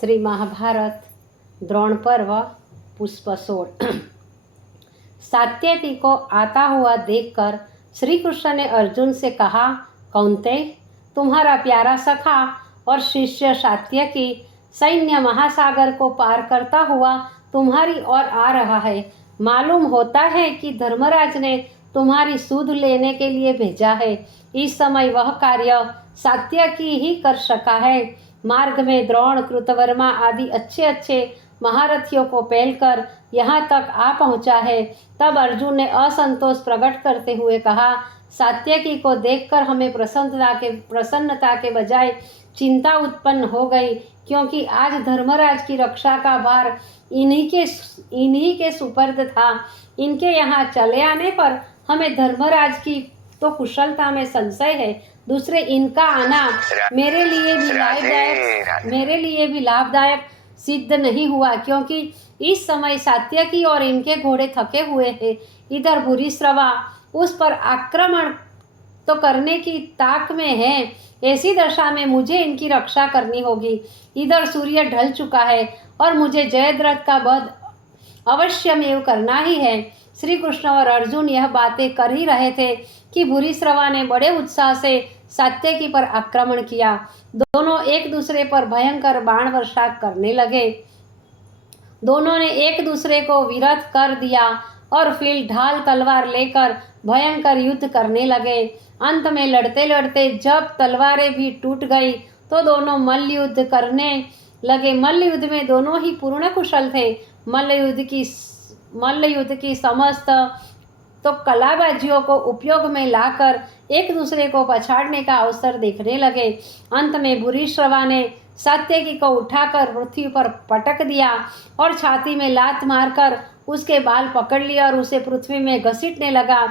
श्री महाभारत द्रोण पर्व पुष्प 16। सात्यकी को आता हुआ देखकर श्री कृष्ण ने अर्जुन से कहा, कौन्तेय, तुम्हारा प्यारा सखा और शिष्य सात्यकी सैन्य महासागर को पार करता हुआ तुम्हारी ओर आ रहा है। मालूम होता है कि धर्मराज ने तुम्हारी सूद लेने के लिए भेजा है। इस समय वह कार्य सात्यकी ही कर सका है। मार्ग में द्रोण, कृतवर्मा आदि अच्छे अच्छे महारथियों को पहलकर यहाँ तक आ पहुँचा है। तब अर्जुन ने असंतोष प्रकट करते हुए कहा, सात्यकी को देखकर हमें प्रसन्नता के बजाय चिंता उत्पन्न हो गई, क्योंकि आज धर्मराज की रक्षा का भार इन्हीं के सुपर्द था। इनके यहाँ चले आने पर हमें धर्मराज की तो कुशलता में संशय है, दूसरे इनका आना मेरे लिए भी लाभदायक सिद्ध नहीं हुआ, क्योंकि इस समय सात्यकी और इनके घोड़े थके हुए हैं। इधर भूरिश्रवा उस पर आक्रमण तो करने की ताक में है। ऐसी दशा में मुझे इनकी रक्षा करनी होगी। इधर सूर्य ढल चुका है और मुझे जयद्रथ का वध अवश्यमेव करना ही है। श्री कृष्ण और अर्जुन यह बातें कर ही रहे थे कि भूरिश्रवा ने बड़े उत्साह से सात्यकी पर आक्रमण किया। दोनों एक दूसरे पर भयंकर बाण वर्षा करने लगे। दोनों ने एक दूसरे को विरथ कर दिया और फिर ढाल तलवार लेकर भयंकर युद्ध करने लगे। अंत में लड़ते लड़ते जब तलवारें भी टूट गई तो दोनों मल्ल युद्ध करने लगे। मल्ल युद्ध में दोनों ही पूर्ण कुशल थे। मल्ल युद्ध की समस्त तो कलाबाजियों को उपयोग में लाकर एक दूसरे को पछाड़ने का अवसर देखने लगे। अंत में भूरिश्रवा ने सात्यकी को उठाकर पृथ्वी पर पटक दिया और छाती में लात मारकर उसके बाल पकड़ लिया और उसे पृथ्वी में घसीटने लगा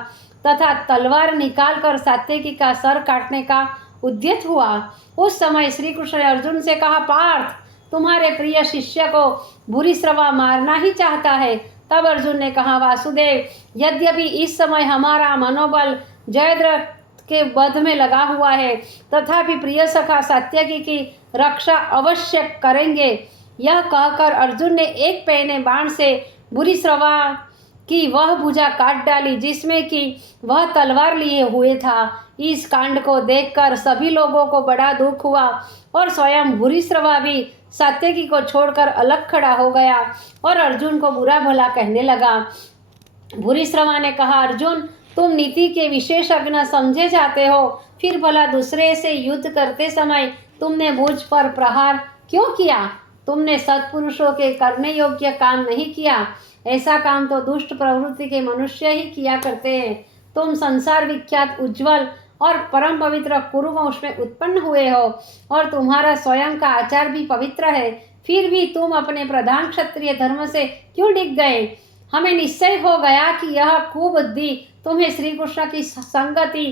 तथा तलवार निकालकर सात्यकी का सर काटने का उद्यत हुआ। उस समय श्री कृष्ण ने अर्जुन से कहा, पार्थ, तुम्हारे प्रिय शिष्य को भूरिश्रवा मारना ही चाहता है। तब अर्जुन ने कहा, वासुदेव, यद्यपि इस समय हमारा मनोबल जयद्रथ के वध में लगा हुआ है, तथापि प्रिय सखा सात्यकी की रक्षा अवश्य करेंगे। यह कहकर अर्जुन ने एक पैने बाण से भूरिश्रवा की वह भुजा काट डाली जिसमें कि वह तलवार लिए हुए था। इस कांड को देखकर सभी लोगों को बड़ा दुख हुआ और स्वयं भूरिश्रवा भी सात्यकी को छोड़कर अलग खड़ा हो गया और अर्जुन को बुरा भला कहने लगा। भूरिश्रवा ने कहा, अर्जुन, तुम नीति के विशेषज्ञ समझे जाते हो, फिर भला दूसरे से युद्ध करते समय तुमने मुझ पर प्रहार क्यों किया? तुमने सत्पुरुषों के करने योग्य काम नहीं किया। ऐसा काम तो दुष्ट प्रवृत्ति के मनुष्य ही किया करते हैं। तुम संसार विख्यात उज्ज्वल और परम पवित्र कुरुवंश में उत्पन्न हुए हो और तुम्हारा स्वयं का आचार भी पवित्र है, फिर भी तुम अपने प्रधान क्षत्रिय धर्म से क्यों डिग गए? हमें निश्चय हो गया कि यह कुबुद्धि तुम्हें श्री कृष्ण की संगति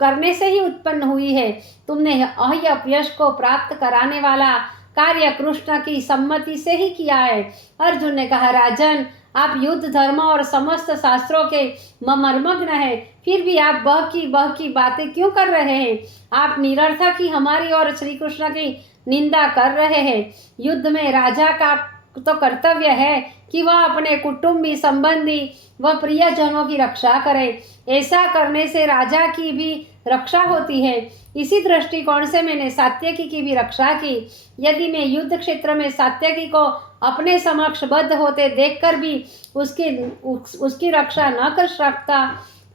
करने से ही उत्पन्न हुई है। तुमने अयश को प्राप्त कराने वाला कार्य कृष्ण की सम्मति से ही किया है। अर्जुन ने कहा, राजन, आप युद्ध, धर्म और समस्त शास्त्रों के मर्मज्ञ हैं, फिर भी आप बह की बातें क्यों कर रहे हैं? आप निरर्थक ही हमारी और श्री कृष्ण की निंदा कर रहे हैं। युद्ध में राजा का तो कर्तव्य है कि वह अपने कुटुंबी, संबंधी व प्रियजनों की रक्षा करे। ऐसा करने से राजा की भी रक्षा होती है। इसी दृष्टिकोण से मैंने सात्यकी की भी रक्षा की। यदि मैं युद्ध क्षेत्र में सात्यकी को अपने समक्ष बद्ध होते देखकर भी उसकी रक्षा न कर सकता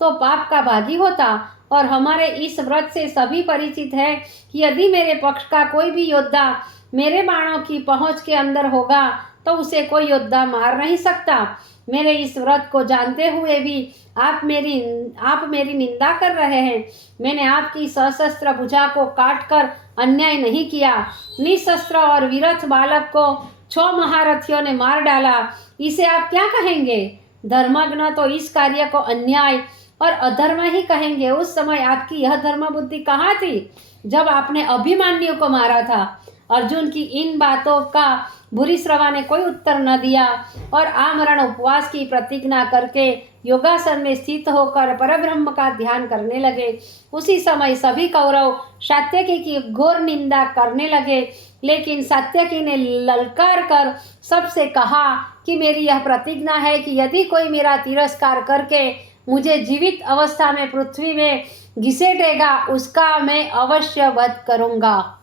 तो पाप का भागी होता। और हमारे इस व्रत से सभी परिचित है कि यदि मेरे पक्ष का कोई भी योद्धा मेरे बाणों की पहुंच के अंदर होगा तो उसे कोई योद्धा मार नहीं सकता। मेरे इस व्रत को जानते हुए भी आप मेरी निंदा कर रहे हैं। मैंने आपकी सशस्त्र भुजा को काटकर अन्याय नहीं किया। निशस्त्र और विरथ बालक को 6 महारथियों ने मार डाला। इसे आप क्या कहेंगे? धर्मज्ञ तो इस कार्य को अन्याय और अधर्म ही कहेंगे। उस समय आपकी यह धर्म बुद्धि कहाँ थी जब आपने अभिमन्यु को मारा था? अर्जुन की इन बातों का भूरिश्रवा ने कोई उत्तर न दिया और आमरण उपवास की प्रतिज्ञा करके योगासन में स्थित होकर परब्रह्म का ध्यान करने लगे। उसी समय सभी कौरव सात्यकी की घोर निंदा करने लगे, लेकिन सात्यकी ने ललकार कर सबसे कहा कि मेरी यह प्रतिज्ञा है कि यदि कोई मेरा तिरस्कार करके मुझे जीवित अवस्था में पृथ्वी में घिसेटेगा उसका मैं अवश्य वध करूंगा।